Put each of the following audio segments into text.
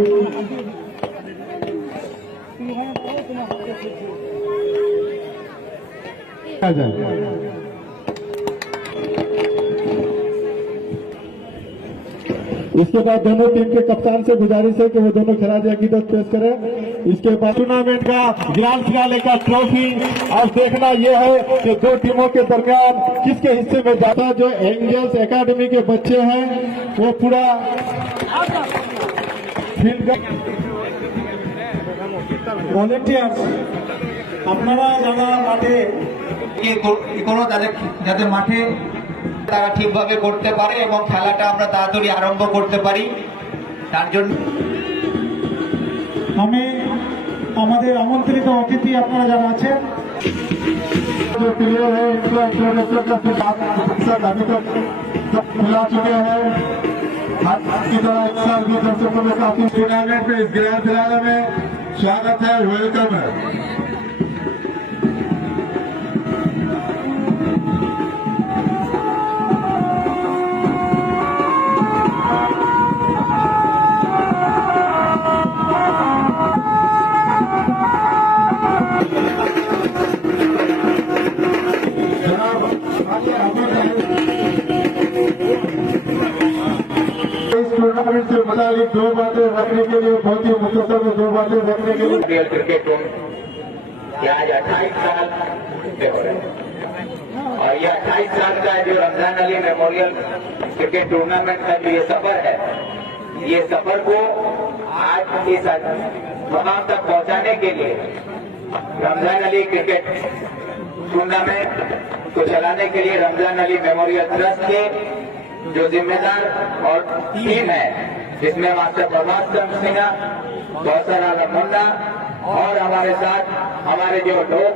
इसके बाद दोनों टीम के कप्तान से गुजारिश है कि वो दोनों खिलाड़ी अकीदत पेश करें। इसके बाद टूर्नामेंट का ग्रांड फिनाले का ट्रॉफी अब देखना यह है कि दो टीमों के दरमियान किसके हिस्से में जाता। जो एंजल्स एकेडमी के बच्चे हैं वो पूरा ভলেন্টিয়ার্স আপনারা যারা মাঠে কোনো যাতে মাঠে তারা ঠিকভাবে করতে পারে এবং খেলাটা আমরা তাড়াতাড়ি আরম্ভ করতে পারি তার জন্য আমি আমাদের আমন্ত্রিত অতিথি আপনারা যারা আছেন जो प्लेयर है मिला चुके हैं की तरह एक साल भी दर्शकों में काफी टूर्नामेंट में इस ग्रैंड फिनाले में स्वागत है, वेलकम है। टूर्नामेंट से मुताबिक दो बातें रखने के लिए बहुत ही मुख्तसर में दो बातें रखने के लिए क्रिकेट आज 28 साल से हो रहे हैं और ये 28 साल का जो Ramzan Ali memorial cricket tournament का जो ये सफर है, ये सफर को आज इस मुकाम तक पहुंचाने के लिए रमजान अली क्रिकेट टूर्नामेंट को चलाने के लिए रमजान अली मेमोरियल ट्रस्ट के जो जिम्मेदार और टीम है, जिसमें मास्टर प्रभात सिंह, कौसर आलम मुन्ना और हमारे साथ हमारे जो लोग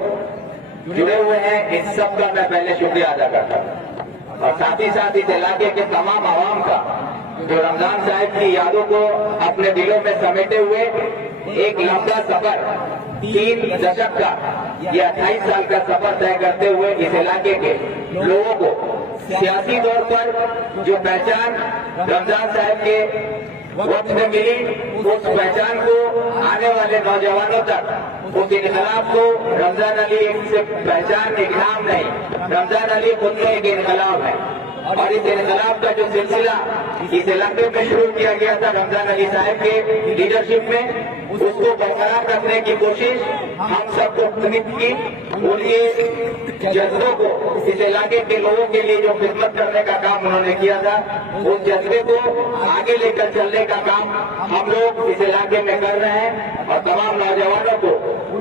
जुड़े हुए हैं, इन सब का मैं पहले शुक्रिया अदा करता हूँ। और साथ ही साथ इस इलाके के तमाम आवाम का जो रमजान साहब की यादों को अपने दिलों में समेटे हुए एक लंबा सफर 3 दशक का या 28 साल का सफर तय करते हुए इस इलाके के लोगों को सियासी तौर पर जो पहचान रमजान साहब के वक्त में मिली, उस पहचान को आने वाले नौजवानों तक, उस इनकलाब को रमजान अली एक से पहचान एक नाम नहीं, रमजान अली खुद में एक इनकलाब है। और इस इनकलाब का जो सिलसिला इस इलाके में शुरू किया गया था रमजान अली साहब के लीडरशिप में, उसको बरकरार रखने की कोशिश हम सबको की। उनके जज्बों को, इस इलाके के लोगों के लिए जो खिदमत करने का काम उन्होंने किया था, उस जज्बे को आगे लेकर चलने का काम हम लोग इस इलाके में कर रहे हैं। और तमाम नौजवानों को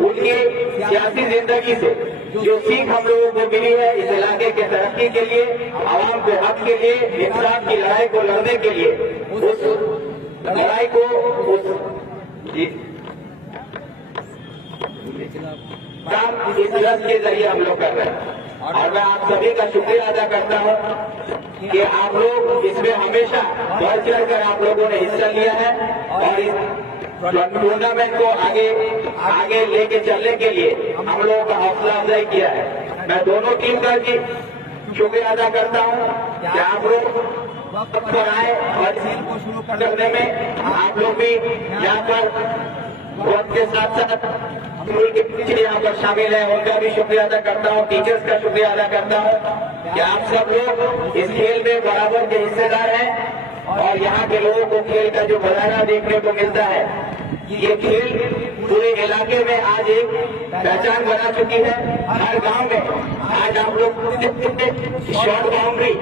उनकी सियासी जिंदगी से जो सीख हम लोगों को मिली है, इस इलाके के तरक्की के लिए, आवाम के हक के लिए, इंसाफ की लड़ाई को लड़ने के लिए, उस लड़ाई को काम इस रस के जरिए हम लोग कर रहे हैं। और मैं आप सभी का शुक्रिया अदा करता हूं कि आप लोग इसमें हमेशा बढ़ चढ़ कर आप लोगों ने हिस्सा लिया है और इस टूर्नामेंट को आगे लेके चलने के लिए हम लोगों का हौसला अफजाई किया है। मैं दोनों टीम का भी शुक्रिया अदा करता हूं कि आप लोग वक्त पर आए और इस को शुरू करने में आप लोग भी यहाँ पर वक्त के साथ साथ स्कूल के टीचर यहाँ पर शामिल है, उनका भी शुक्रिया अदा करता हूँ। टीचर्स का शुक्रिया अदा करता हूँ कि आप सब लोग इस खेल में बराबर के हिस्सेदार हैं और यहाँ के लोगों को खेल का जो नजारा देखने को मिलता है, ये खेल पूरे इलाके में आज एक पहचान बना चुकी है। हर गांव में आज आप लोग शॉर्ट बाउंड्री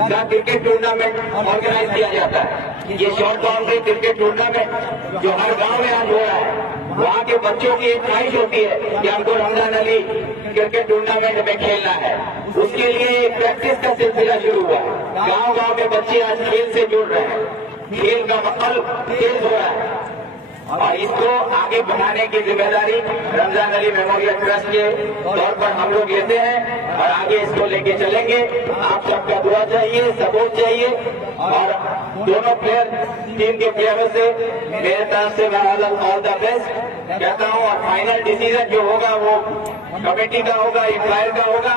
का क्रिकेट टूर्नामेंट ऑर्गेनाइज किया जाता है। ये शॉर्ट बाउंड्री क्रिकेट टूर्नामेंट जो हर गांव में आज हो रहा है, वहाँ के बच्चों की एक ख्वाहिश होती है कि हमको रमजान अली क्रिकेट टूर्नामेंट में खेलना है। उसके लिए प्रैक्टिस का सिलसिला शुरू हुआ है। गाँव गाँव के बच्चे आज खेल से जुड़ रहे हैं, खेल का माहौल तेज हो रहा है और इसको आगे बढ़ाने की जिम्मेदारी रमजान अली मेमोरियल ट्रस्ट के तौर पर हम लोग लेते हैं और आगे इसको लेके चलेंगे। आप सबका दुआ चाहिए, सपोर्ट चाहिए और दोनों टीम के प्लेयरों से मेरे तरफ से मैं ऑल द बेस्ट कहता हूँ। और फाइनल डिसीजन जो होगा वो कमेटी का होगा, एम्पायर का होगा,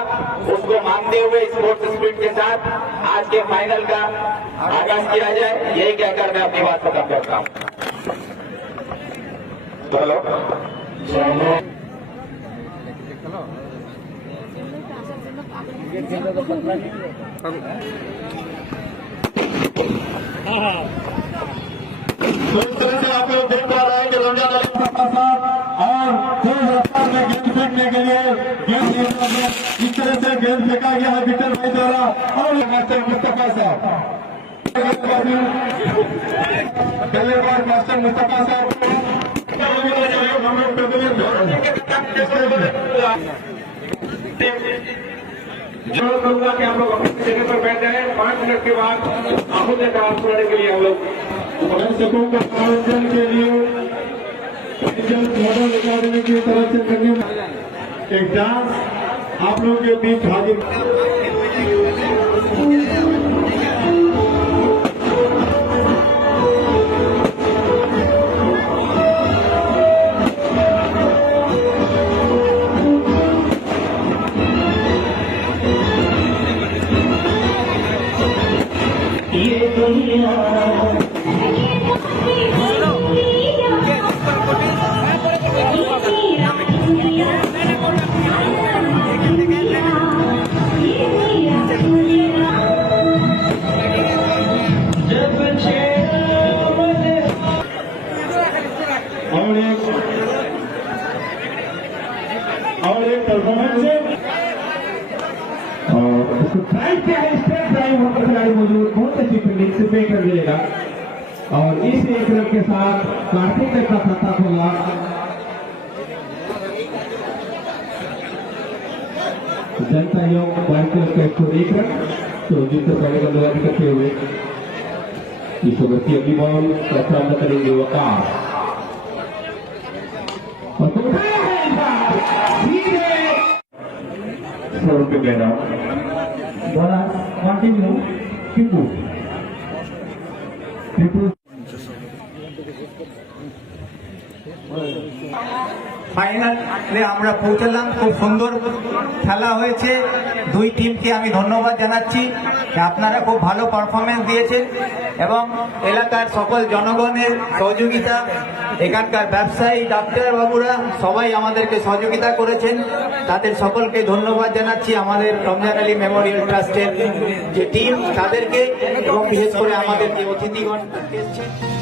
उसको मानते हुए स्पोर्ट्स स्पिरिट के साथ आज के फाइनल का आगाज किया जाए, यही कहकर मैं अपनी बात खत्म करता हूँ। बोलो तो इस तरह से आप लोग देख पा रहे हैं कि रमजान अली और तेज रफ्तार में गेंद फेंकने के लिए गेंद इस तरह से गेंद फेंका गया है विकेट भाई द्वारा और मास्टर मुस्तफा साहब बल्लेबाज मास्टर मुस्तफा साहब जरूरत करूंगा कि हम लोग अपनी जगह पर बैठ जाए। 5 मिनट के बाद आंखों के डांस करने के लिए हम लोग दर्शकों का मनोरंजन के लिए मॉडल अकादमी की तरफ से करने एक डांस आप लोगों के बीच हाजिर और एक परफॉर्मेंस है और उसको ड्राइव किया है स्ट्रेट ड्राइव होकर खिलाड़ी मौजूद बहुत अच्छी फील्डिंग से पे कर दिएगा और इस एक रन के साथ कार्तिक ने का खाता खोला। जनता योग पॉइंट का 101 रन तो जिससे पहले बल्लेबाजी करते हुए इस ओवर की अगली बॉल का सामना करेंगे वकार और 100 रुपये लेना बड़ा कंटिन्यू टिपू ফাইনালে আমরা পৌঁছলাম। খুব সুন্দর খেলা হয়েছে। দুই টিমকে আমি ধন্যবাদ জানাচ্ছি যে আপনারা খুব ভালো পারফরমেন্স দিয়েছেন এবং এলাকার সকল জনগণের সহযোগিতা, এখানকার ব্যবসায়ী ডাক্তারবাবুরা সবাই আমাদেরকে সহযোগিতা করেছেন। তাদের সকলকে ধন্যবাদ জানাচ্ছি। আমাদের রমজান আলী মেমোরিয়াল ট্রাস্টের যে টিম তাদেরকে এবং বিশেষ করে আমাদের যে অতিথিগণ এসেছেন